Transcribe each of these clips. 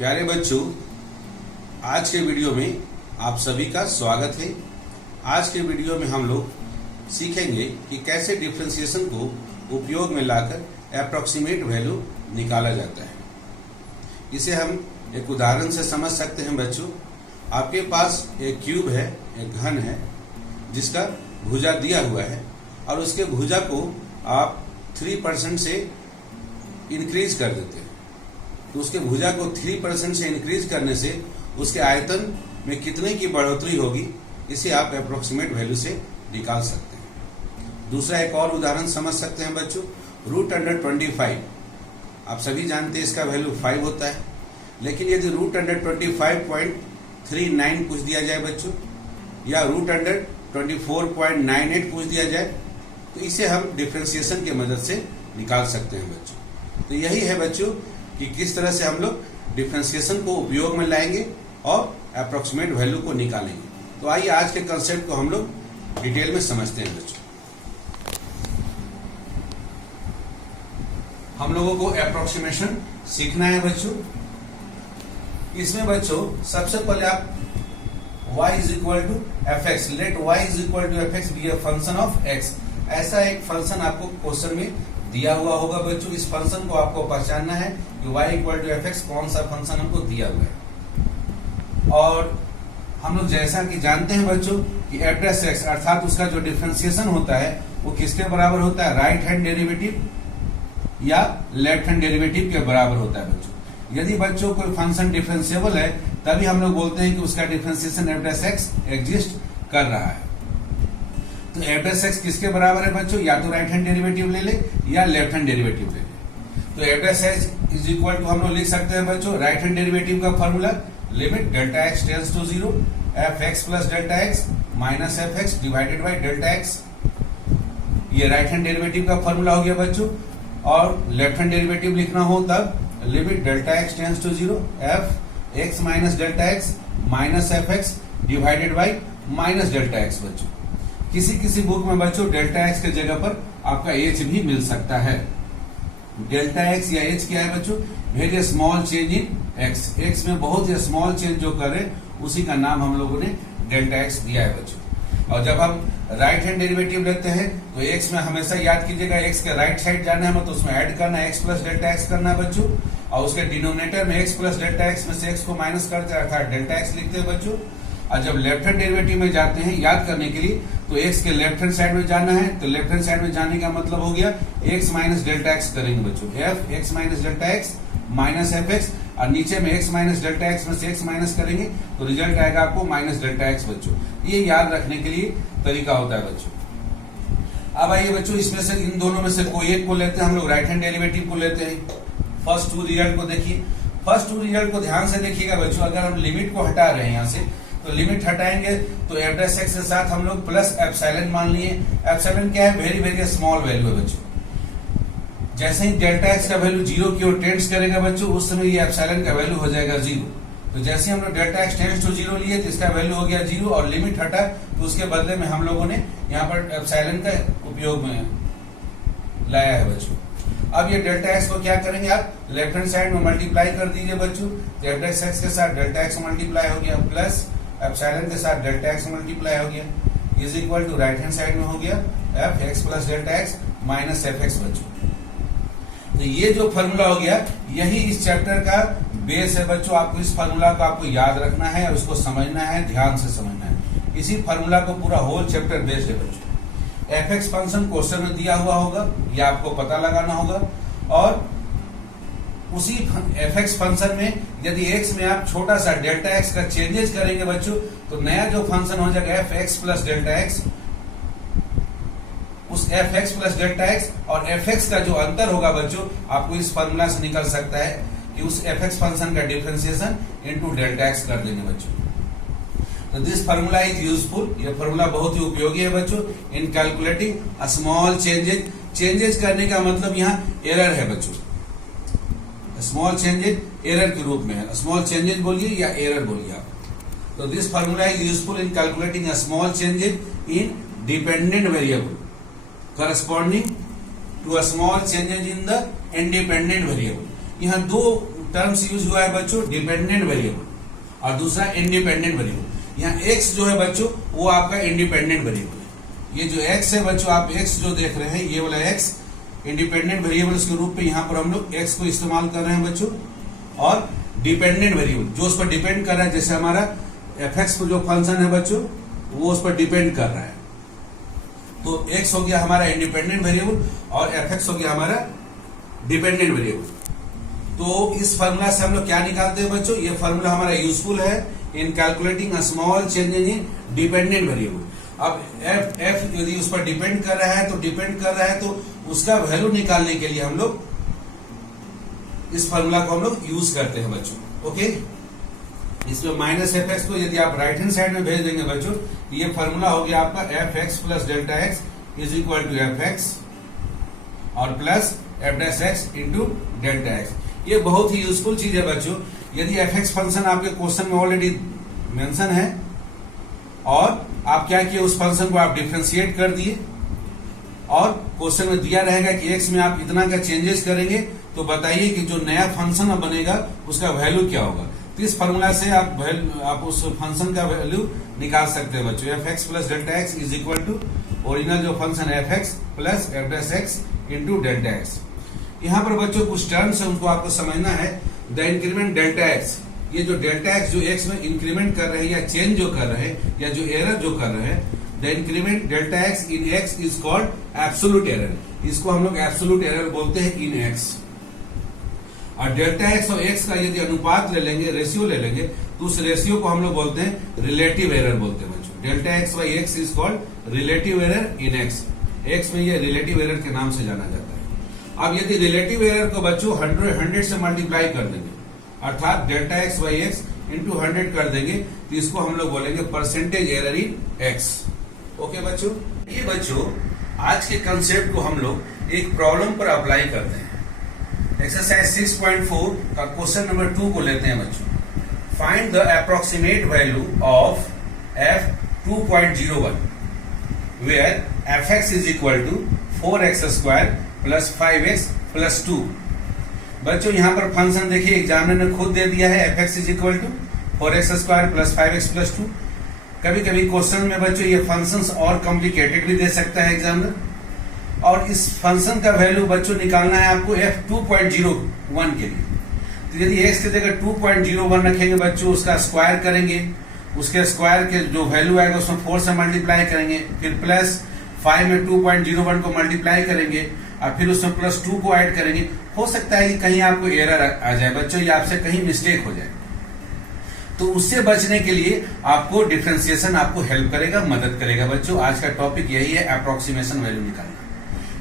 प्यारे बच्चों, आज के वीडियो में आप सभी का स्वागत है। आज के वीडियो में हम लोग सीखेंगे कि कैसे डिफरेंशिएशन को उपयोग में लाकर अप्रॉक्सीमेट वैल्यू निकाला जाता है। इसे हम एक उदाहरण से समझ सकते हैं। बच्चों, आपके पास एक क्यूब है, एक घन है जिसका भुजा दिया हुआ है और उसके भुजा को आप 3% से इंक्रीज कर देते हैं। तो उसके भुजा को 3% से इंक्रीज करने से उसके आयतन में कितने की बढ़ोतरी होगी, इसे आप अप्रोक्सीमेट वैल्यू से निकाल सकते हैं। दूसरा एक और उदाहरण समझ सकते हैं बच्चों, √25। आप सभी जानते हैं इसका वैल्यू 5 होता है, लेकिन यदि √25.39 पूछ दिया जाए बच्चों, या √24.98 पूछ दिया जाए, तो इसे हम डिफरेंशिएशन की मदद से निकाल सकते हैं बच्चों। तो यही है बच्चों कि किस तरह से हम लोग डिफरेंशिएशन को उपयोग में लाएंगे और अप्रोक्सीमेट वैल्यू को निकालेंगे। तो आइए आज के कंसेप्ट को हम लोग डिटेल में समझते हैं बच्चों। हम लोगों को अप्रोक्सीमेशन सीखना है बच्चों। इसमें बच्चों सबसे पहले आप y = fx, let y = fx be a function of x, ऐसा एक फंक्शन आपको क्वेश्चन में दिया हुआ होगा बच्चों। इस फंक्शन को आपको पहचानना है कि y = fx कौन सा फंक्शन हमको दिया हुआ है। और हम लोग जैसा कि जानते हैं बच्चों कि f' अर्थात उसका जो डिफरेंशिएशन होता है वो किसके बराबर होता है, राइट हैंड डेरिवेटिव या लेफ्ट हैंड डेरिवेटिव के बराबर होता है बच्चों। यदि बच्चों कोई फंक्शन डिफरेंशिएबल है तभी हम लोग बोलते हैं कि उसका डिफरेंशिएशन f' एग्जिस्ट कर रहा है। तो f' किसके बराबर है बच्चों, या तो राइट हैंड डेरिवेटिव ले ले या लेफ्ट हैंड डेरिवेटिव ले ले। तो f' = हम लोग लिख सकते हैं बच्चों राइट हैंड डेरिवेटिव का formula, limit Δx tends to 0 fx + Δx minus fx divided by Δx। ये राइट हैंड डेरिवेटिव का फॉर्मूला हो गया बच्चों। और लेफ्ट हैंड डेरिवेटिव लिखना हो तब limit Δx tends to 0 fx minus Δx minus fx divided by minus Δx बच्चों। किसी बुक में बच्चों Δx के जगह पर आपका h भी मिल सकता है। Δx या h क्या है बच्चों, very small change in x में बहुत ही स्मॉल चेंज जो करे उसी का नाम हम लोगों ने Δx दिया है बच्चों। और जब हम राइट हैंड डेरिवेटिव लेते हैं तो x में हमेशा याद कीजिएगा x के राइट साइड जाना है, मतलब उसमें ऐड करना है, x + Δx करना है बच्चों। और उसके डिनोमिनेटर में x + Δx में से x को माइनस करते हैं अर्थात Δx लिखते हैं बच्चों। और जब लेफ्ट हैंड डेरिवेटिव में जाते हैं याद करने के लिए तो x के लेफ्ट हैंड साइड में जाना है, तो लेफ्ट हैंड साइड में जाने का मतलब हो गया x माइनस Δx करेंगे बच्चों, fx minus Δx minus fx, और नीचे में x माइनस Δx में से x माइनस करेंगे तो रिजल्ट आएगा आपको माइनस Δx बच्चों। ये याद रखने के लिए तरीका होता है बच्चों। अब आइए बच्चों, इसमें से इन दोनों में से कोई एक को लेते हैं, हम लोग राइट हैंड डेरिवेटिव को लेते हैं। फर्स्ट टू रिजल्ट को देखिए, फर्स्ट टू रिजल्ट को ध्यान से देखिएगा बच्चों। अगर हम लिमिट को हटा रहे हैं यहाँ से तो लिमिट हटाएंगे तो f' के साथ हम लोग प्लस एप्सिलॉन मान लिए। एप्सिलॉन क्या है, वेरी स्मॉल वैल्यू है बच्चों। जैसे ही Δx का वैल्यू 0 की ओर टेंड्स करेगा बच्चों, उस समय ये एप्सिलॉन का वैल्यू हो जाएगा 0। तो जैसे हम लोग Δx टेंड्स टू 0 लिए तो इसका वैल्यू हो गया 0 और लिमिट हटा तो उसके बदले में हम लोगों ने यहाँ पर एप्सिलॉन का उपयोग में लाया है बच्चों। अब ये Δx को क्या करेंगे, आप लेफ्ट हैंड साइड में मल्टीप्लाई कर दीजिए बच्चों। तो f' के साथ Δx मल्टीप्लाई हो गया प्लस एप्सिलॉन के साथ Δx मल्टीप्लाई हो गया is equal to right hand side में हो गया fx + Δx माइनस fx बच्चों। तो ये जो फॉर्मूला हो गया यही इस चैप्टर का बेस है बच्चों। आपको इस फॉर्मूला को आपको याद रखना है और उसको समझना है, ध्यान से समझना है। इसी फॉर्मूला को पूरा होल चैप्टर बेस्ड है बच्चों। fx फंक्शन क्वेश्चन में दिया हुआ होगा, ये आपको पता लगाना होगा। और उसी fx फंक्शन में यदि x में आप छोटा सा Δx का चेंजेस करेंगे बच्चों तो नया जो फंक्शन हो जाएगा fx + Δx, उस fx + Δx और fx का जो अंतर होगा बच्चों आपको इस फॉर्मूला से निकल सकता है कि उस fx फंक्शन का डिफरेंशिएशन इनटू Δx कर देंगे बच्चों। तो दिस फार्मूला इज यूजफुल, ये फार्मूला बहुत ही उपयोगी है बच्चों इन कैलकुलेटिंग स्मॉल चेंजेस करने का मतलब यहाँ एरर है बच्चों। स्मॉल चेंजेस एरर के रूप में है, स्मॉल चेंजेस बोलिए या एरर बोलिए आप। तो this formula is useful in calculating small changes in dependent variable corresponding to a small changes in the independent variable। यहाँ दो टर्म्स यूज हुआ है बच्चों डिपेंडेंट वेरिएबल और दूसरा इंडिपेंडेंट वेरिएबल। यहाँ x जो है बच्चों वो आपका इंडिपेंडेंट वेरिएबल है। ये जो x है बच्चों, आप x जो देख रहे हैं ये वाला x इंडिपेंडेंट वेरिएबल्स के रूप में यहाँ पर हम लोग x को इस्तेमाल कर रहे हैं बच्चों। और डिपेंडेंट वेरिएबल जो उस पर डिपेंड कर रहा है, जैसे हमारा fx पर जो फंक्शन है बच्चों वो उस पर डिपेंड कर रहा है, तो x हो गया हमारा इंडिपेंडेंट वेरिएबल और fx हो गया हमारा डिपेंडेंट वेरिएबल। तो इस फार्मूला से हम लोग क्या निकालते हैं बच्चों, ये फार्मूला हमारा यूजफुल है इन calculating a small change in dependent variable. अब f यदि उस पर डिपेंड कर रहा है तो उसका वैल्यू निकालने के लिए हम लोग इस फार्मूला को हम लोग यूज करते हैं बच्चों। ओके, इसमें माइनस एफ एक्स को यदि आप राइट हैंड साइड में भेज देंगे बच्चों, ये फार्मूला हो गया आपका F x plus delta x is equal to F X और plus F dash x into delta X. ये बहुत ही यूजफुल चीज है बच्चों। यदि एफ एक्स फंक्शन आपके क्वेश्चन में ऑलरेडी मेंशन है और आप क्या किए, उस फंक्शन को आप डिफरेंशिएट कर दिए और क्वेश्चन में दिया रहेगा कि एक्स में आप इतना का चेंजेस करेंगे, तो बताइए कि जो नया फंक्शन बनेगा उसका वैल्यू क्या होगा। तो इस फॉर्मूला से आप उस फंक्शन का वैल्यू निकाल सकते हैं बच्चों। F x plus delta x is equal to original जो function F x plus F dash x into delta X. यहाँ पर बच्चों कुछ टर्म्स है उनको आपको समझना है। द इंक्रीमेंट डेल्टा एक्स, ये जो डेल्टा एक्स जो एक्स में इंक्रीमेंट कर रहे हैं या चेंज जो कर रहे हैं या जो एरर जो कर रहे हैं, the increment delta x in x is called absolute error. इसको हम लोग एब्सोल्यूट एरर बोलते हैं इन एक्स। और डेल्टा एक्स और एक्स का यदि अनुपात ले लेंगे, रेशियो ले लेंगे, तो उस रेशियो को हम लोग बोलते हैं रिलेटिव एरर बोलते हैं बच्चों। Delta x by x is called relative error in x. X में ये रिलेटिव एरर के नाम से जाना जाता है। अब यदि रिलेटिव एरर को बच्चों 100 से मल्टीप्लाई कर देंगे, अर्थात delta x by x into 100 कर देंगे, तो इसको हम लोग बोलेंगे percentage error in x. Okay बच्चों, ये बच्चों आज के कंसेप्ट को हम लोग एक प्रॉब्लम पर अप्लाई करते हैं। एक्सरसाइज 6.4 का क्वेश्चन नंबर 2 को लेते हैं बच्चों। Find the approximate value of f 2.01 where fx is equal to 4x square plus 5x plus 2। बच्चों यहाँ पर फंक्शन देखिए एग्जामिनर ने खुद दे दिया है, fx is equal to 4x square plus 5x plus 2। कभी कभी क्वेश्चन में बच्चों ये फंक्शंस और कॉम्प्लिकेटेड भी दे सकता है एग्जामिनर। और इस फंक्शन का वैल्यू बच्चों निकालना है आपको f 2.01 के लिए। तो यदि x की जगह 2.01 रखेंगे बच्चों, उसका स्क्वायर करेंगे, उसके स्क्वायर के जो वैल्यू आएगा उसमें 4 से मल्टीप्लाई करेंगे, फिर प्लस 5 में 2.01 को मल्टीप्लाई करेंगे और फिर उसमें प्लस 2 को ऐड करेंगे। हो सकता है कि कहीं आपको एरर आ जाए बच्चों, या आपसे कहीं मिस्टेक हो जाए, तो उससे बचने के लिए आपको डिफरेंशिएशन आपको हेल्प करेगा, मदद करेगा बच्चों। आज का टॉपिक यही है, अप्रोक्सीमेशन वैल्यू निकालना।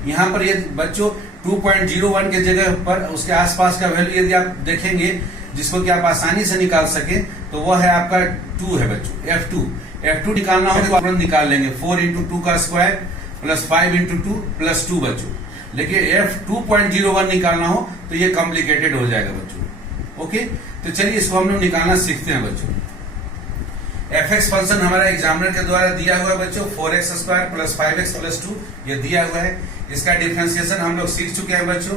यहाँ पर ये बच्चों 2.01 के जगह पर उसके आसपास का वैल्यू यदि आप देखेंगे जिसको कि आप आसानी से निकाल सके, तो वह है आपका 2 है बच्चों, f2 निकालना हो तो आप निकाल लेंगे 4 इंटू 2 का स्क्वायर प्लस 5 इंटू 2 प्लस 2 बच्चों। लेकिन f 2.01 निकालना हो तो ये कॉम्प्लिकेटेड हो जाएगा बच्चों। ओके, तो चलिए इसको हम लोग निकालना सीखते हैं बच्चों। fx फंक्शन हमारा एग्जामिनर के द्वारा दिया हुआ है बच्चों, 4x square plus 5x plus 2 ये दिया हुआ है। इसका डिफरेंशिएशन हम लोग सीख चुके हैं बच्चों।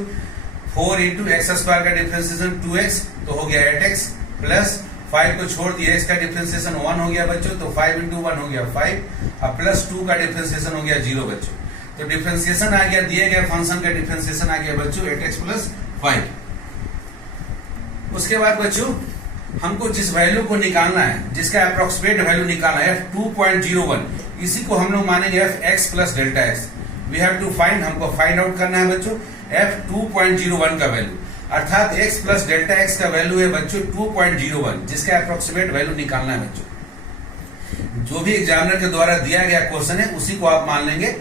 4 इंटू एक्स स्क्वायर का डिफरेंशिएशन 2x तो हो गया 8x प्लस 5 को छोड़ दिया, इसका डिफरेंशिएशन 1 हो गया बच्चों, तो 5 इंटू 1 हो गया 5 और प्लस 2 का डिफरेंशिएशन हो गया 0 बच्चों। तो डिफरेंशिएशन आ गया, दिए गए फंक्शन का डिफरेंशिएशन आ गया बच्चों 8x प्लस 5। उसके बाद बच्चों हमको जिस वैल्यू को निकालना है, जिसका अप्रोक्सीमेट वैल्यू निकालना है f 2.01, इसी को हम लोग मानेंगे f x plus delta x. We have to find, हमको फाइंड आउट करना है बच्चों f 2.01 का वैल्यू, अर्थात x प्लस डेल्टा एक्स का वैल्यू है बच्चों 2.01, जिसका अप्रोक्सीमेट वैल्यू निकालना है बच्चों। जो भी एग्जामिनर के द्वारा दिया गया क्वेश्चन है उसी को आप मान लेंगे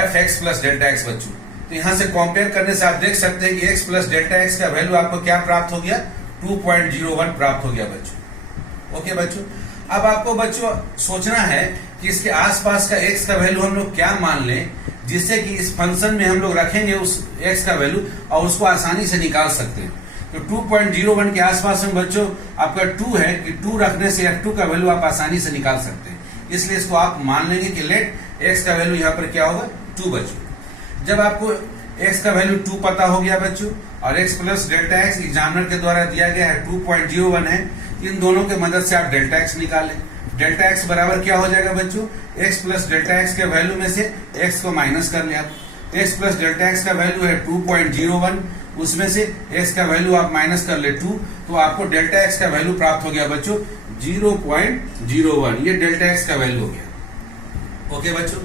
f x plus delta x बच्चों। तो यहां से कंपेयर करने से आप देख सकते हैं कि x प्लस डेल्टा एक्स का वैल्यू आपको क्या प्राप्त हो गया, 2.01 प्राप्त हो गया बच्चों। ओके बच्चों, अब आपको बच्चों सोचना है कि इसके आसपास का x का वैल्यू हम लोग क्या मान लें, जिससे कि इस फंक्शन में हम लोग रखेंगे उस x का वैल्यू और उसको आसानी से निकाल सकते हैं। तो 2.01 के आसपास में बच्चों आपका 2 है कि 2 रखने से f2 का वैल्यू आप आसानी से निकाल सकते हैं। इसलिए इसको आप मान लेंगे कि लेट x का वैल्यू यहाँ पर क्या होगा, 2 बच्चों। जब आपको x का वैल्यू 2 पता हो गया बच्चों, और x plus delta x examiner के द्वारा दिया गया है 2.01 है। इन दोनों के मदद से आप डेल्टा x निकालें। डेल्टा x बराबर क्या हो जाएगा बच्चों, x प्लस डेल्टा x के वैल्यू में से x को माइनस कर ले आप। x प्लस डेल्टा x का वैल्यू है 2.01, उसमें से x का वैल्यू आप माइनस कर ले 2, तो आपको डेल्टा x का वैल्यू प्राप्त हो गया बच्चों 0.01। ये डेल्टा x का वैल्यू हो गया। ओके बच्चों,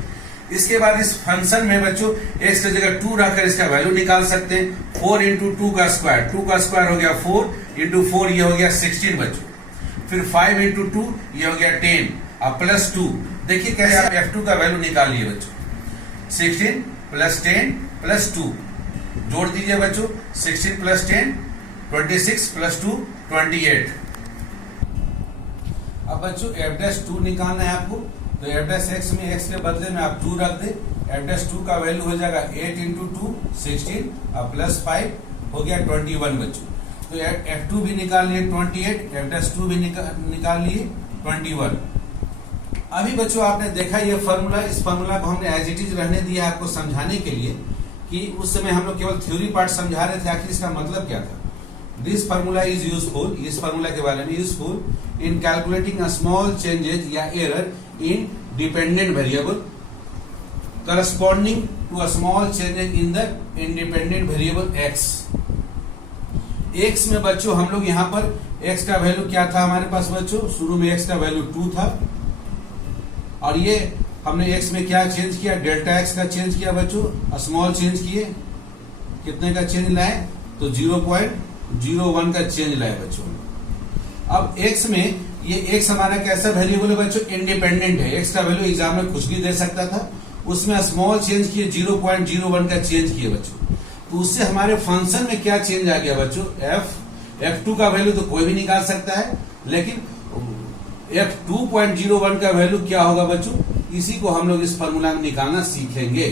इसके बाद इस फंक्शन में बच्चों x की जगह 2 रखकर इसका वैल्यू निकाल सकते हैं। 4 इंटू 2 का स्क्वायर, 2 का स्क्वायर हो गया 4 इंटू 4 ये हो गया 16 बच्चों। फिर 5 इंटू 2 ये हो गया 10, अब प्लस 2। देखिए कैसे आप f2 का वैल्यू निकाल लिए बच्चों। 16 प्लस 10 प्लस 2 जोड़ दीजिए बच्चों। 16 प्लस 10 26 प्लस 2 28। अब बच्चों f'2 निकालना है आपको, तो f' में x के बदले में आप 2 रख दे। f'2 का वैल्यू हो जाएगा 8 इंटू 2 16 और प्लस 5 हो गया 21 बच्चों। तो f2 भी निकाल लिए 28, f'2 भी निकाल लिए 21। अभी बच्चों आपने देखा ये फॉर्मूला, इस फॉर्मूला को हमने एज इट इज रहने दिया आपको समझाने के लिए कि उस समय हम लोग केवल थ्योरी पार्ट समझा रहे थे, आखिर इसका मतलब क्या था। दिस फॉर्मूला इज यूजफुल, इस फॉर्मूला के बारे में useful in calculating a small changes या error in dependent variable corresponding to a small changes in the independent variable x। x में बच्चों हम लोग यहाँ पर x का वैल्यू क्या था हमारे पास बच्चों, शुरू में x का वैल्यू 2 था, और ये हमने x में क्या चेंज किया, डेल्टा x का चेंज किया बच्चों, स्मॉल चेंज किए। कितने का चेंज लाए, तो 0.01 का चेंज लाए बच्चों। अब x में ये x हमारा कैसा वेरिएबल है बच्चों, इंडिपेंडेंट है। x का वैल्यू एग्जाम में कुछ भी दे सकता था, उसमें स्मॉल चेंज किए 0.01 का चेंज किए बच्चों। तो उससे हमारे फंक्शन में क्या चेंज आ गया बच्चों, f2 का वैल्यू तो कोई भी निकाल सकता है, लेकिन f2.01 का वैल्यू क्या होगा बच्चों, इसी को हम लोग इस फॉर्मूला में निकालना सीखेंगे।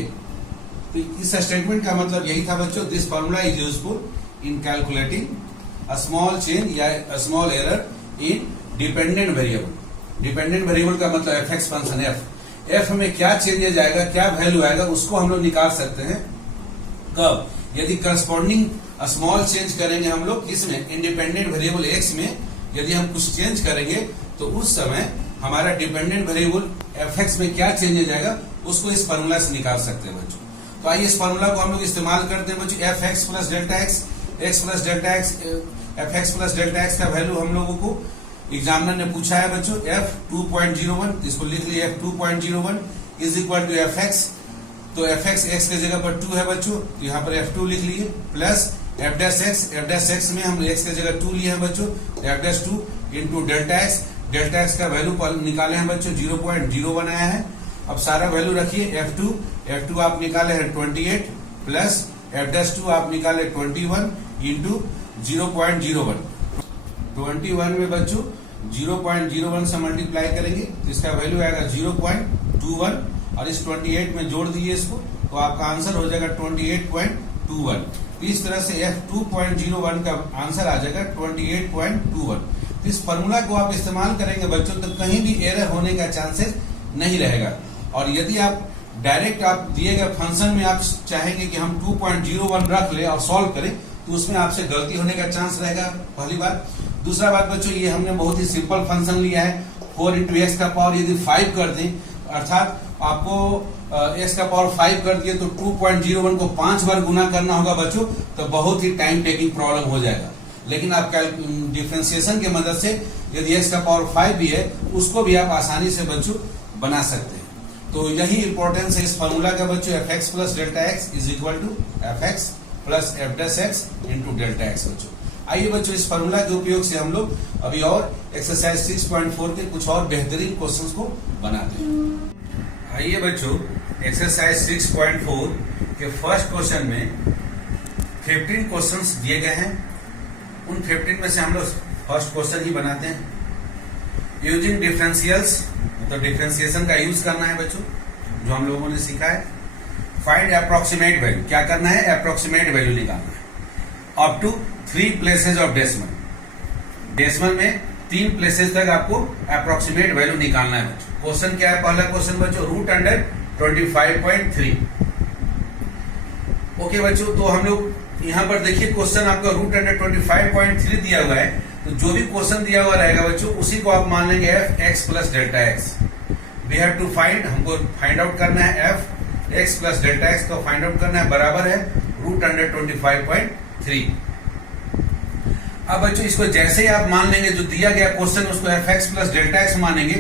तो इस स्टेटमेंट का मतलब यही था बच्चों, this formula is useful in calculating a small change या a small error in dependent variable. Dependent variable का मतलब fx फंक्शन f में क्या चेंजेज आएगा, क्या वैल्यू आएगा, उसको हम लोग निकाल सकते हैं। कब, यदि करस्पॉन्डिंग स्मॉल चेंज करेंगे हम लोग इसमें इंडिपेंडेंट वेरिएबल x में, यदि हम कुछ चेंज करेंगे तो उस समय हमारा डिपेंडेंट वेरिएबल fx में क्या चेंजेज आएगा उसको इस फॉर्मूला से निकाल सकते हैं बच्चों। तो आइए इस फॉर्मूला को हम लोग इस्तेमाल करते हैं बच्चों। fx plus delta x plus delta x, fx plus delta x का वैल्यू हम लोगों को एग्जामिनर ने पूछा है बच्चों f2.01, इसको लिख लिए f2.01 is equal to fx। तो fx x के जगह पर 2 है बच्चों, तो यहाँ पर f2 लिख लिए, प्लस f'(x) में हम x के जगह 2 लिए हैं बच्चों, f'2 इंटू डेल्टा x का वैल्यू निकाले हैं बच्चों 0.01 आया है। अब सारा वैल्यू रखिए, f2 आप निकाले हैं 28, प्लस f'2 आप निकाले 21 इंटू 0.01। 21 में बच्चों 0.01 से मल्टीप्लाई करेंगे तो इसका वैल्यू आएगा 0.21, और इस 28 में जोड़ दीजिए इसको, तो आपका आंसर हो जाएगा 28.21। इस तरह से f2.01 का आंसर आ जाएगा 28.21। इस फॉर्मूला को आप इस्तेमाल करेंगे बच्चों तो कहीं भी एरर होने का चांसेस नहीं रहेगा। और यदि आप डायरेक्ट आप दिए गए फंक्शन में आप चाहेंगे कि हम 2.01 रख ले और सॉल्व करें तो उसमें आपसे गलती होने का चांस रहेगा, पहली बात। दूसरा बात बच्चों, ये हमने बहुत ही सिंपल फंक्शन लिया है, 4 इंटू एक्स का पावर यदि 5 कर दें, अर्थात आपको एक्स का पावर 5 कर दिए तो 2.01 को 5 बार गुना करना होगा बच्चों, तो बहुत ही टाइम टेकिंग प्रॉब्लम हो जाएगा। लेकिन आप डिफरेंशिएशन की मदद से यदि एक्स का पावर 5 भी है उसको भी आप आसानी से बच्चों बना सकते हैं। तो यही इंपॉर्टेंस है इस फॉर्मूला का बच्चों, fx plus delta x is equal to fx plus f' into delta x बच्चों। आइए बच्चों इस फॉर्मूला के उपयोग से हम लोग अभी और एक्सरसाइज 6.4 के कुछ और बेहतरीन क्वेश्चंस को बनाते हैं। आइए बच्चों एक्सरसाइज 6.4 के फर्स्ट क्वेश्चन में 15 क्वेश्चंस दिए गए हैं, उन 15 में से हम लोग फर्स्ट क्वेश्चन ही बनाते हैं। यूजिंग डिफरेंशियल्स, मतलब डिफरेंशिएशन का यूज करना है बच्चों, जो हम लोगों ने सीखा है। फाइंड अप्रोक्सीमेट वैल्यू, क्या करना है? अप्रोक्सीमेट वैल्यू निकालना है up to 3 places of decimal. Decimal में 3 प्लेसेस तक आपको अप्रोक्सीमेट वैल्यू निकालना है बच्चों। क्वेश्चन क्या है? पहला क्वेश्चन बच्चों, रूट अंडर 25.3। ओके बच्चों, तो हम लोग यहाँ पर देखिए क्वेश्चन आपका रूट अंडर 25.3 दिया हुआ है, तो जो भी क्वेश्चन दिया हुआ रहेगा बच्चों उसी को आप मान लेंगे f x plus delta x. We have to find, हमको फाइंड आउट करना है f x plus delta x को फाइंड आउट करना है, बराबर है रूट अंडर 25.3। अब बच्चों इसको जैसे ही आप मान लेंगे, जो दिया गया क्वेश्चन उसको F x plus delta x मानेंगे,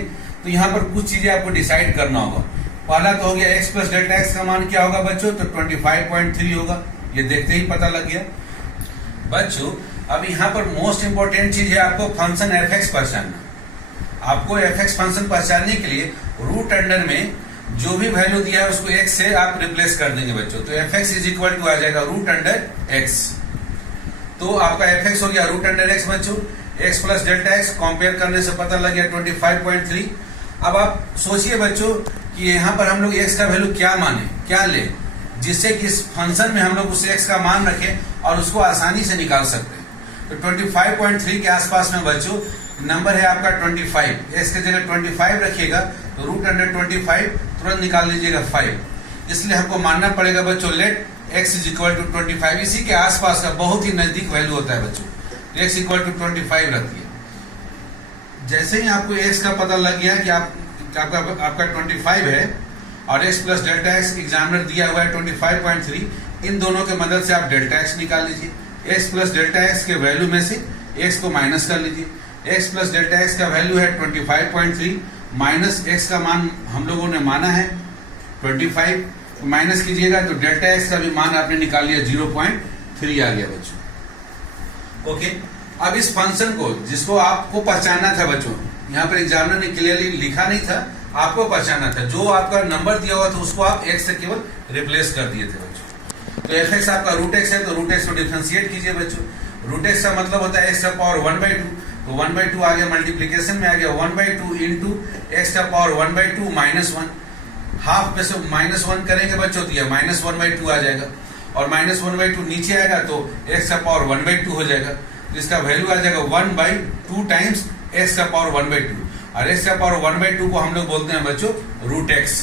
तो यहाँ पर कुछ चीजें आपको डिसाइड करना होगा। पहला तो हो गया एक्स प्लस डेल्टा एक्स का मान क्या होगा बच्चों, तो 25.3 होगा, ये देखते ही पता लग गया बच्चों। अब यहाँ पर मोस्ट इंपोर्टेंट चीज है आपको फंक्शन एफ एक्स पहचानना। आपको एफ एक्स फंक्शन पहचानने के लिए रूट अंडर में जो भी वैल्यू दिया है उसको एक्स से आप रिप्लेस कर देंगे बच्चों, तो F X is equal to आ जाएगा रूट अंडर एक्स। तो आपका एफ एक्स हो गया रूट अंडर एक्स बच्चों, x plus delta x compare करने से पता लग गया 25.3। अब आप सोचिए बच्चों कि यहाँ पर हम लोग एक्स का वैल्यू क्या माने, क्या ले, जिससे कि इस फंक्शन में हम लोग उस एक्स का मान रखें और उसको आसानी से निकाल सकते हैं। तो 25.3 के आसपास में बच्चों नंबर है आपका 25, एक्स की जगह 25 रखिएगा तो रूट अंडर 25 तुरंत निकाल लीजिएगा 5। इसलिए हमको मानना पड़ेगा बच्चों let x is equal to 25, इसी के आसपास का बहुत ही नजदीक वैल्यू होता है बच्चों, एक्स इक्वल टू 25 रखिए। जैसे ही आपको एक्स का पता लग गया कि आपका 25 है और x plus delta x examiner दिया हुआ है 25.3, इन दोनों के मदद से आप डेल्टा एक्स निकाल लीजिए। एक्स प्लस डेल्टा एक्स के वैल्यू में से एक्स को माइनस कर लीजिए। एक्स प्लस डेल्टा एक्स का वैल्यू है 25.3 माइनस एक्स का मान हम लोगों ने माना है 25, तो माइनस कीजिएगा तो डेल्टा एक्स का भी मान आपने निकाल लिया 0.3 आ गया बच्चों। ओके, अब इस फंक्शन को जिसको आपको पहचानना था बच्चों, यहाँ पर एग्जामिनर ने क्लियरली लिखा नहीं था, आपको पहचानना था, जो आपका नंबर दिया हुआ था उसको आप एक्स से केवल रिप्लेस कर दिए थे बच्चों। तो एफ एक्स आपका रूट एक्स है, तो रूट एक्स को डिफरेंशिएट कीजिए बच्चों। रूट एक्स का मतलब होता है एक्स का पावर 1/2, तो 1/2 आ गया, मल्टीप्लीकेशन में आ गया 1/2 इंटू एक्स का पावर 1/2 माइनस 1। हाफ में से -1 करेंगे बच्चों तो यह -1/2 आ जाएगा, और -1/2 नीचे आएगा तो एक्स का पावर 1/2 हो जाएगा, तो इसका वैल्यू आ जाएगा 1/2 टाइम्स एक्स का पावर 1/2, और एक्स का पावर 1/2 को हम लोग बोलते हैं बच्चों रूट एक्स।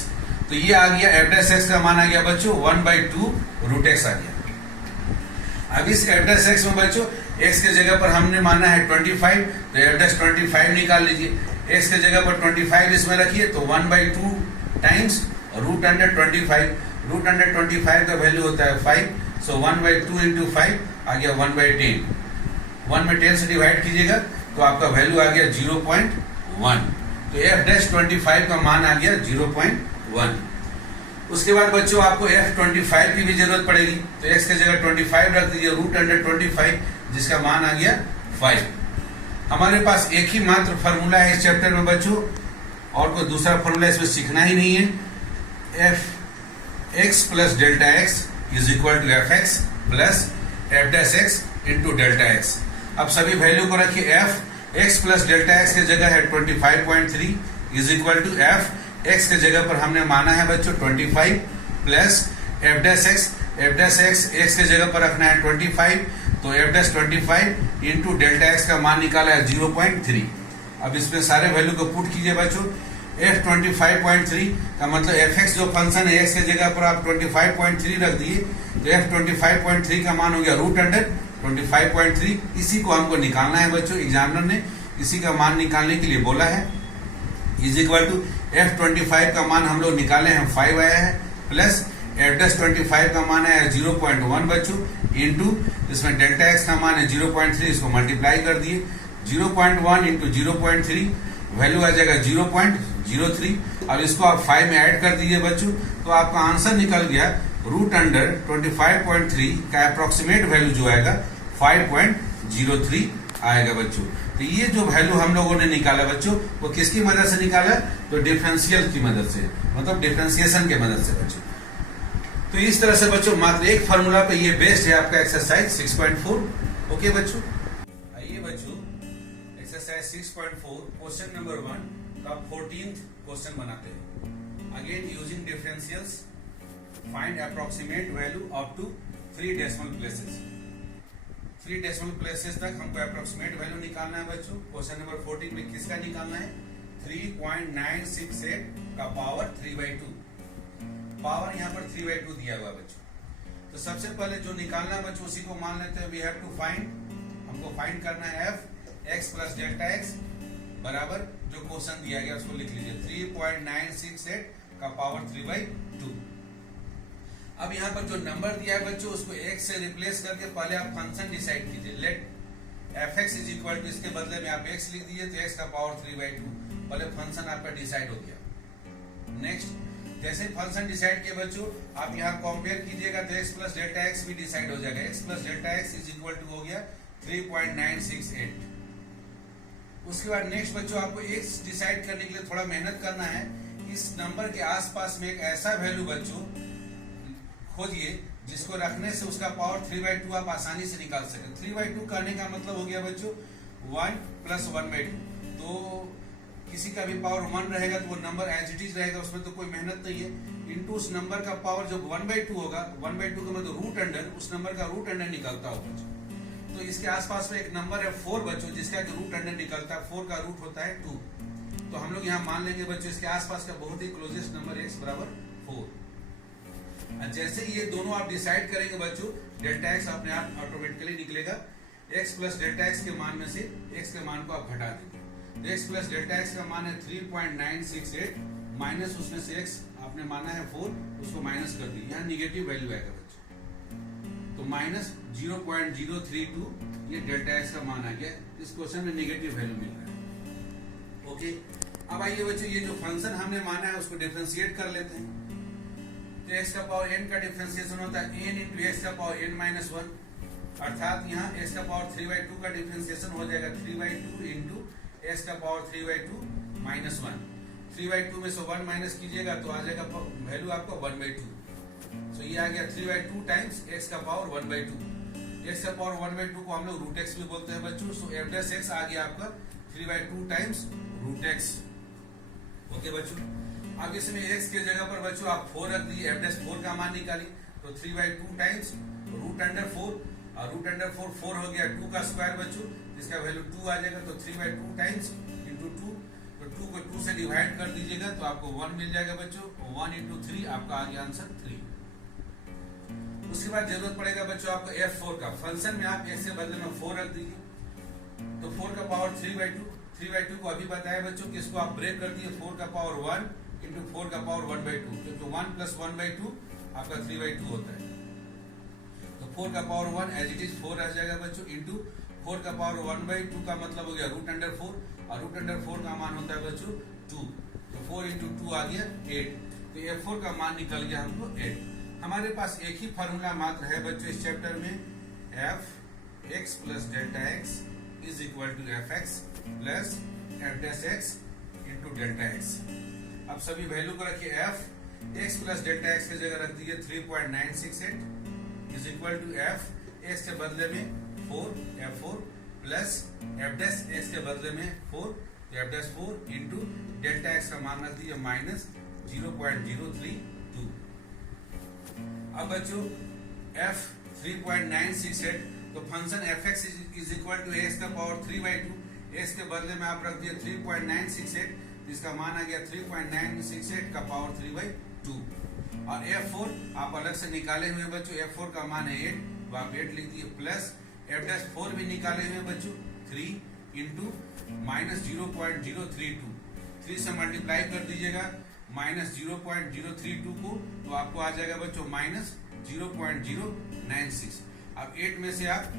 तो ये आ गया एफ डैश एक्स का मान आ गया बच्चों 1/2 रूट एक्स आ गया। अब इस एफ डैश एक्स में बच्चों एक्स के जगह पर हमने माना है 25, तो एफ डैश 25 निकाल लीजिए। एक्स के जगह पर 25 इसमें रखिए तो 1/2 times root under 25, root under 25 का वैल्यू होता है 5, सो 1/2 इंटू 5 आ गया 1/10। 1 में 10 से डिवाइड कीजिएगा तो आपका वैल्यू आ गया 0.1, तो एफ डैश 25 का मान आ गया 0.1। उसके बाद बच्चों आपको f25 की भी जरूरत पड़ेगी, तो x की जगह 25 रख दीजिए, रूट अंडर 25 जिसका मान आ गया 5। हमारे पास एक ही मात्र फॉर्मूला है इस चैप्टर में बच्चों, और कोई दूसरा फॉर्मूला इसमें सीखना ही नहीं है। F x plus delta x is equal to F x plus F dash x into delta x. अब सभी वैल्यू को रखिए, f x plus delta x की जगह है 25.3 is equal to F x के जगह पर हमने माना है बच्चों 25 plus F dash x, f dash x x के जगह पर रखना है 25, तो f dash 25 into delta x का मान निकाला है 0.3। अब इसमें सारे वैल्यू को पुट कीजिए बच्चों। एफ 25.3 का मतलब एफ एक्स जो फंक्शन है एक्स के जगह पर आप 25.3 रख दिए, तो एफ 25.3 का मान हो गया रूट अंडर 25.3। इसी को हमको निकालना है बच्चों, एग्जामिनर ने इसी का मान निकालने के लिए बोला है, इज इक्वल टू f25 का मान हम लोग निकाले हैं 5 आया है, प्लस f डैश 25 का मान है 0.1 बच्चों, इंटू इसमें डेल्टा x का मान है 0.3, इसको मल्टीप्लाई कर दिए 0.1 इंटू 0.3 वैल्यू आ जाएगा 0.03। अब इसको आप 5 में ऐड कर दीजिए बच्चों, तो आपका आंसर निकल गया रूट अंडर 25.3 का अप्रोक्सीमेट वैल्यू जो आएगा 5.03 आएगा बच्चों। तो ये जो वैल्यू हम लोगों ने निकाला बच्चों वो किसकी मदद से निकाला, तो डिफरेंशियल की मदद से, मतलब डिफरेंशिएशन के मदद से बच्चों। तो इस तरह से बच्चों मात्र एक फार्मूला पे ये बेस्ड है आपका एक्सरसाइज 6.4। ओके बच्चों, आइए बच्चों एक्सरसाइज 6.4 क्वेश्चन नंबर 1 का 14th क्वेश्चन बनाते हैं। Again using differentials find approximate value up to 3 decimal places. 3 decimal places तक हमको अप्रोक्सीमेट वैल्यू निकालना है बच्चों। क्वेश्चन नंबर 14 में किसका निकालना है, 3.968 का पावर 3/2। पावर यहाँ पर 3/2 दिया हुआ बच्चों। तो सबसे पहले जो निकालना बच्चों उसी को मान लेते हैं, वी हैव टू फाइंड, हमको फाइंड करना है f x plus delta x बराबर जो क्वेश्चन दिया गया उसको लिख लीजिए 3.968 का पावर 3/2। अब यहाँ पर जो नंबर दिया है बच्चों उसको x से रिप्लेस करके पहले आप फंक्शन डिसाइड कीजिए। Let fx is equal to, इसके बदले में आप x लिख दीजिए तो x का पावर 3/2, पहले फंक्शन आपका डिसाइड हो गया। नेक्स्ट, जैसे फंक्शन डिसाइड किए बच्चों आप यहाँ कंपेयर कीजिएगा तो x प्लस डेल्टा एक्स भी डिसाइड हो जाएगा। x plus delta x is equal to हो गया 3.968। उसके बाद नेक्स्ट बच्चों आपको x डिसाइड करने के लिए थोड़ा मेहनत करना है। इस नंबर के आसपास में एक ऐसा वैल्यू बच्चों खोजिए जिसको रखने से उसका पावर 3/2 आप आसानी से निकाल सकें। 3/2 करने का मतलब हो गया बच्चों 1 प्लस 1/2। तो किसी का भी पावर 1 रहेगा तो वो नंबर एज इट इज रहेगा, उसमें तो कोई मेहनत नहीं है। इनटू उस नंबर का पावर जब 1/2 होगा, 1/2 का मतलब रूट अंडर, उस नंबर का रूट अंडर निकलता हो बच्चों। तो इसके आसपास में एक नंबर है 4 बच्चों जिसका रूट अंडर निकलता है, 4 का रूट होता है 2। तो हम लोग यहाँ मान लेंगे बच्चों इसके आसपास का बहुत ही क्लोजेस्ट नंबर x बराबर 4। जैसे ये दोनों आप डिसाइड करेंगे बच्चों, डेल्टा एक्स अपने आप ऑटोमेटिकली निकलेगा। x प्लस डेल्टा एक्स के मान में से x के मान को आप घटा देंगे। x प्लस डेल्टा एक्स का मान है 3.968 माइनस उसमें से x आपने माना है 4, उसको माइनस कर दिया, यहाँ निगेटिव वैल्यू आएगा बच्चों, तो माइनस 0.032 ये डेल्टा एक्स का मान आ गया। इस क्वेश्चन में निगेटिव वैल्यू मिल रहा है। ओके, अब आइए बच्चों ये जो फंक्शन हमने माना है उसको डिफरेंशिएट कर लेते हैं। तो x का पावर n का डिफरेंशिएशन होता है n इंटू एक्स का पावर n-1, अर्थात यहाँ x का पावर 3/2 का डिफरेंशिएशन हो जाएगा 3/2 इंटू एक्स का पावर 3/2 माइनस 1। 3/2 में से 1 माइनस कीजिएगा तो आ जाएगा वैल्यू आपका 1/2। तो ये आ गया 3/2 टाइम्स x का पावर 1/2। x का पावर 1/2 को हम लोग रूट x भी बोलते हैं बच्चों। सो f डैश x आ गया आपका 3/2 टाइम्स रूट x। ओके बच्चों, अब इसमें x के जगह पर बच्चों आप 4 रख दीजिए, f डैश 4 का मान निकालिए तो 3/2 टाइम्स रूट अंडर 4, और रूट अंडर 4 4 हो गया 2 का स्क्वायर बच्चों, जिसका वैल्यू 2 आ जाएगा। तो 3/2 टाइम्स इंटू 2, तो 2 को 2 से डिवाइड कर दीजिएगा तो आपको 1 मिल जाएगा बच्चों। 1 इंटू 3 आपका आ गया आंसर 3। उसके बाद जरूरत पड़ेगा बच्चों आपको f4 का। फंक्शन में आप x के बदले में 4 रख दीजिए, तो 4 का पावर 3/2। 3/2 को अभी बताया बच्चों कि इसको आप ब्रेक कर दिए, 4 का पावर 1 इंटू 4 का पावर 1/2, क्योंकि 1 प्लस 1/2 आपका 3/2 होता है। तो 4 का पावर 1 एज इट इज 4 रह जाएगा बच्चों, इंटू 4 का पावर 1/2 का मतलब हो गया रूट अंडर 4, और रूट अंडर 4 का मान होता है बच्चों 2। तो 4 इंटू 2 आ गया 8। तो f4 का मान निकल गया हमको 8। हमारे पास एक ही फॉर्मूला मात्र है बच्चों इस चैप्टर में, f x plus delta x is equal to F x plus F dash x into delta x. अब सभी वैल्यू को रखिए, f x plus delta x की जगह रख दीजिए 3.968 is equal to f x के बदले में 4 f4 plus f dash x के बदले में 4 तो f dash 4 into delta x का मान रख दीजिए माइनस 0.032। अब बच्चों f 3.968, तो function fx is equal to x का पावर 3/2, x के बदले में आप रख दिए 3.968, जिसका मान आ गया 3.968 का पावर 3/2। और f4 आप अलग से निकाले हुए बच्चों, f4 का मान है 8, तो आप 8 लिख दिए, प्लस f डैश 4 भी निकाले हुए बच्चों 3 इंटू माइनस 0.032, 3 से मल्टीप्लाई कर दीजिएगा माइनस 0.032 को, तो आपको आ जाएगा बच्चों माइनस 0.096। अब 8 में से आप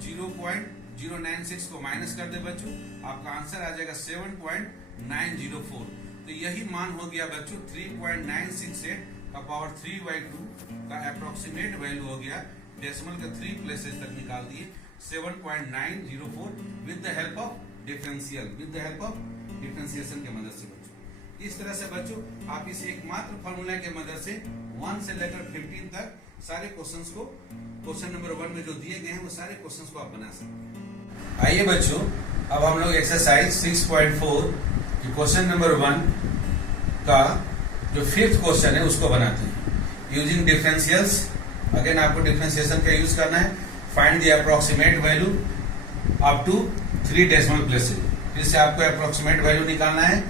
0.096 को माइनस कर दे बच्चों, आपका आंसर आ जाएगा 7.904। तो यही मान हो गया बच्चों 3.968 का पावर 3/2 का अप्रोक्सीमेट वैल्यू हो गया। डेसिमल के 3 प्लेसेस तक निकाल दिए 7.904 with the help of differential, with the help of differentiation की मदद से बच्चों। इस तरह से बच्चों आप इस एकमात्र फॉर्मूला के मदद से 1 से लेकर 15 तक सारे क्वेश्चंस को, क्वेश्चन नंबर 1 में जो दिए गए हैं वो सारे क्वेश्चंस को आप बना सकते हैं। आइए बच्चों अब हम लोग एक्सरसाइज 6.4 क्वेश्चन नंबर 1 का जो 5th क्वेश्चन है उसको बनाते हैं यूजिंग डिफरेंशियल्स। अगेन आपको डिफरेंशिएशन का यूज करना है। Find the approximate value up to 3 decimal places. जिससे आपको अप्रोक्सीमेट वैल्यू निकालना है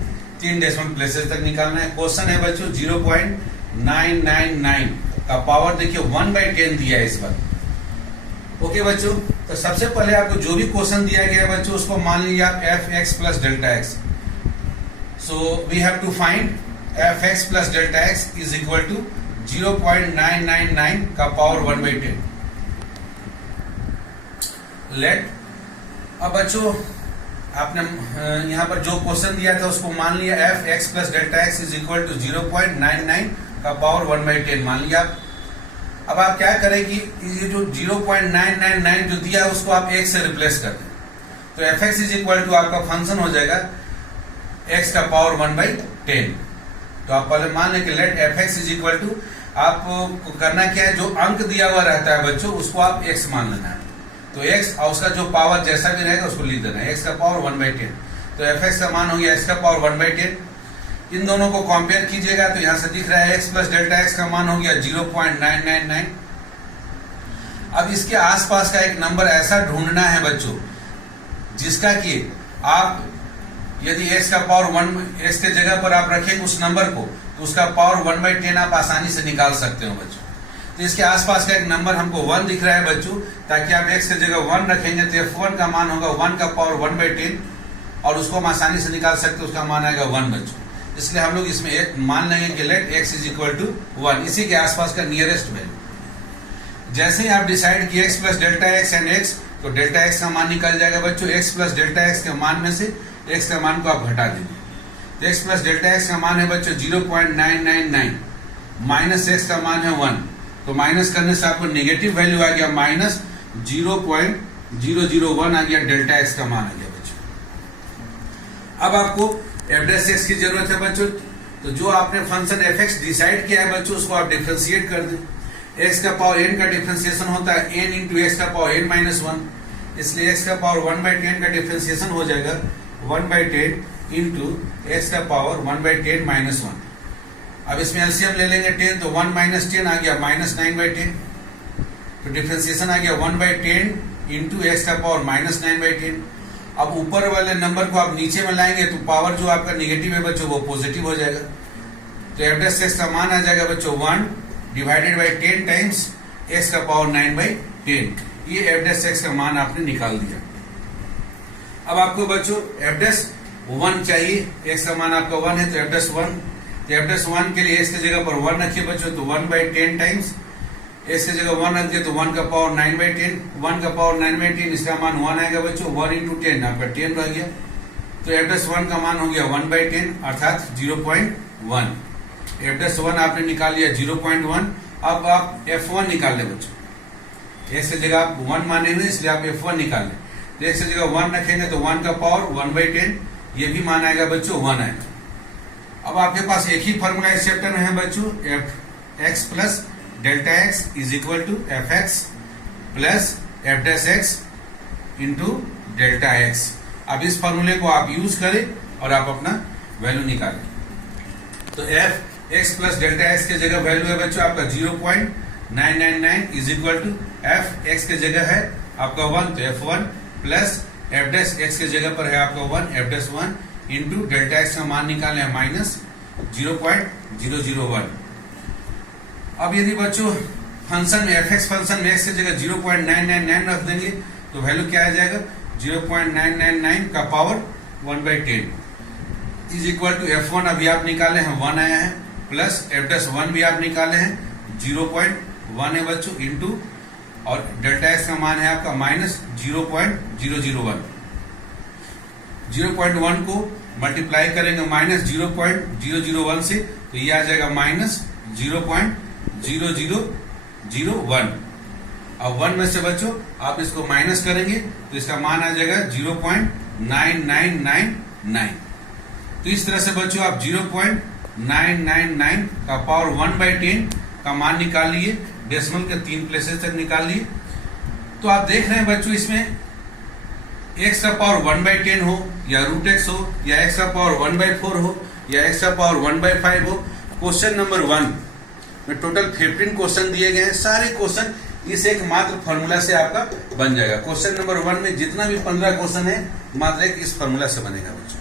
3 डेसिमल प्लेसेस तक निकालना है। क्वेश्चन है बच्चों 0.999 का पावर देखिए 1/10 दिया है इस बार। ओके बच्चों, तो सबसे पहले आपको जो भी क्वेश्चन दिया गया है बच्चों उसको मान लीजिए आप f(x + Δx). So we have to find f(x + Δx) is equal to 0.999 का पावर 1/10। लेट, अब बच्चों आपने यहाँ पर जो क्वेश्चन दिया था उसको मान लिया f(x + Δx) is equal to 0.99 का पावर 1/10 मान लिया। अब आप क्या करें कि ये जो 0.999 जो दिया है उसको आप x से रिप्लेस कर दें, तो f(x) इज इक्वल टू आपका फंक्शन हो जाएगा x का पावर 1/10। तो आप पहले मान लें कि late f(x) is equal to, आपको करना क्या है, जो अंक दिया हुआ रहता है बच्चों उसको आप x मान लेना है। तो x और उसका जो पावर जैसा भी रहेगा उसको लिख देना है, x का पावर 1/10। तो f(x) का मान हो गया x का पावर 1/10। इन दोनों को कंपेयर कीजिएगा तो यहां से दिख रहा है x + Δx का मान हो गया 0.999। अब इसके आसपास का एक नंबर ऐसा ढूंढना है बच्चों जिसका कि आप यदि x का पावर 1 x के जगह पर आप रखेंगे उस नंबर को तो उसका पावर 1/10 आप आसानी से निकाल सकते हो बच्चों। तो इसके आसपास का एक नंबर हमको 1 दिख रहा है बच्चों, ताकि आप x की जगह 1 रखेंगे तो f1 का मान होगा 1 का पावर 1/10 और उसको हम आसानी से निकाल सकते हैं, उसका मान आएगा 1 बच्चों। इसलिए हम लोग इसमें एक मान लेंगे कि let x is equal to 1, इसी के आसपास का नियरेस्ट वैल्यू। जैसे ही आप डिसाइड किए x + Δx एंड x, तो Δx का मान निकल जाएगा बच्चों। x + Δx के मान में से x का मान को आप घटा देंगे, तो x + Δx का मान है बच्चों 0.999 माइनस x का मान है 1, तो माइनस करने से आपको नेगेटिव वैल्यू आ गया -0.001 आ गया, Δx का मान आ गया बच्चों। अब आपको f(x) की जरूरत है बच्चों, तो जो आपने फंक्शन f(x) डिसाइड किया है बच्चों उसको आप डिफरेंशिएट कर दें। x का पावर n का डिफरेंशिएशन होता है n × x का पावर n-1, इसलिए x का पावर 1/10 का डिफरेंशिएशन हो जाएगा 1/10 × x का पावर 1/10 - 1। अब इसमें एलसीएम ले लेंगे 10, तो 1 - 10 आ गया -9/10, तो डिफरेंशिएशन आ गया 1/10 × x का पावर -9/10। अब ऊपर वाले नंबर को आप नीचे में लाएंगे तो पावर जो आपका नेगेटिव है बच्चों वो पॉजिटिव हो जाएगा, तो f(x) का मान आ जाएगा बच्चों 1 / 10 टाइम्स x का पावर 9/10। ये f(x) का मान आपने निकाल दिया। अब आपको बच्चों f(1) चाहिए, x का मान आपका 1 है तो f(1), तो f(1) के लिए x की जगह पर 1 रखिए बच्चों, तो 1/10 टाइम्स x की जगह 1 रख दिया तो 1 का पावर 9/10, 1 का पावर 9/10 इसका मान 1 आएगा बच्चों, 1 × 10 आपका 10 रह गया, तो f(1) का मान हो गया 1/10 अर्थात 0.1। f(1) आपने निकाल लिया 0.1। अब आप f(1) निकाल ले बच्चों, x की जगह आप 1 माने हुए इसलिए आप f(1) निकाल ले, तो x की जगह 1 रखेंगे तो 1 का पावर 1/10, ये भी मान आएगा बच्चों 1 आएगा। अब आपके पास एक ही फॉर्मूला इस चैप्टर में है बच्चों, f(x + Δx) is equal to f(x + f(x) × Δx। अब इस फॉर्मूले को आप यूज करें और आप अपना वैल्यू निकालें। तो f(x + Δx) के जगह वैल्यू है बच्चों आपका 0.999 इज इक्वल टू f(x) के जगह है आपका 1, तो f(1) प्लस f(x) के जगह पर है आपका 1, f(1) × Δx का मान निकाले -0.001। अब यदि बच्चों फंक्शन में f(x) फंक्शन में x की जगह 0.999 रख देंगे तो वैल्यू क्या आ जाएगा 0.999 का power 1/10 is equal to f(1) अभी आप निकाले हैं 1 आया है, प्लस f(1) भी आप निकाले हैं 0.1 है बच्चों, इंटू और Δx का मान है आपका -0.001। 0.1 को मल्टीप्लाई करेंगे -0.001 से तो ये आ जाएगा -0.0001। अब 1 में से बच्चों आप इसको माइनस करेंगे तो इसका मान आ जाएगा 0.9999। तो इस तरह से बच्चों आप 0.999 का पावर 1/10 का मान निकाल लिए, डेसिमल के 3 प्लेसेस तक निकाल लिए। तो आप देख रहे हैं बच्चों इसमें x का पावर 1/10 हो या √x हो या x का पावर 1/4 हो या x का पावर 1/5 हो। क्वेश्चन नंबर 1 में टोटल 15 क्वेश्चन दिए गए हैं, सारे क्वेश्चन इस एक मात्र फॉर्मूला से आपका बन जाएगा। क्वेश्चन नंबर 1 में जितना भी 15 क्वेश्चन है मात्र एक इस फॉर्मूला से बनेगा बच्चों।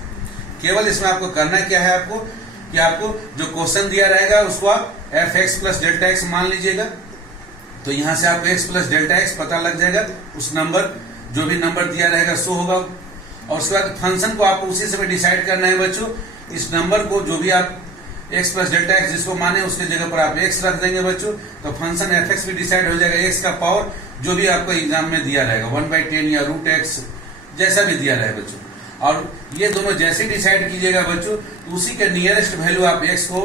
केवल इसमें आपको करना क्या है, आपको कि आपको जो क्वेश्चन दिया रहेगा उसको आप F x plus delta x मान लीजिएगा। तो यहां से आपको एक्स प्लस डेल्टा एक्स पता लग जाएगा, उस नंबर जो भी नंबर दिया रहेगा सो होगा। और उसके बाद फंक्शन को आपको उसी समय डिसाइड करना है बच्चों। इस नंबर को जो भी आप एक्स प्लस डेल्टा एक्स जिसको माने उसके जगह पर आप एक्स रख देंगे बच्चों, तो फंक्शन एफ एक्स भी डिसाइड हो जाएगा। एक्स का पावर जो भी आपको एग्जाम में दिया रहेगा 1/10 या √x जैसा भी दिया रहेगा बच्चों। और ये दोनों जैसे डिसाइड कीजिएगा बच्चों, तो उसी के नियरेस्ट वैल्यू आप एक्स को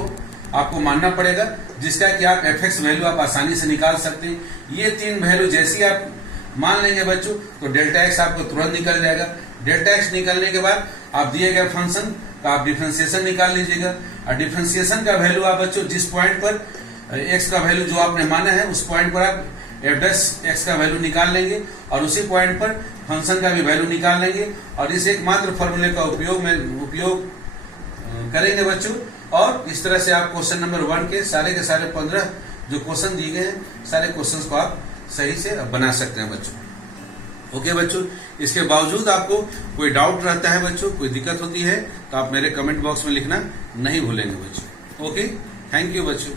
आपको मानना पड़ेगा, जिसका कि आप एफ एक्स वैल्यू आप आसानी से निकाल सकते हैं। ये 3 वैल्यू जैसे ही आप मान लेंगे बच्चों, तो डेल्टा एक्स आपको तुरंत निकल जाएगा। डेल्टा एक्स निकलने के बाद आप दिए गए फंक्शन का आप डिफरेंशिएशन निकाल लीजिएगा। और डिफरेंशिएशन का वैल्यू आप बच्चों जिस पॉइंट पर एक्स का वैल्यू जो आपने माना है उस पॉइंट पर आप एफ एक्स का वैल्यू निकाल लेंगे और उसी पॉइंट पर फंक्शन का भी वैल्यू निकाल लेंगे। और इस एकमात्र फॉर्मूले का उपयोग करेंगे बच्चों। और इस तरह से आप क्वेश्चन नंबर 1 के सारे 15 जो क्वेश्चन दिए गए हैं सारे क्वेश्चंस को आप सही से बना सकते हैं बच्चों। ओके बच्चों, इसके बावजूद आपको कोई डाउट रहता है बच्चों, कोई दिक्कत होती है, तो आप मेरे कमेंट बॉक्स में लिखना नहीं भूलेंगे बच्चों। ओके, थैंक यू बच्चों।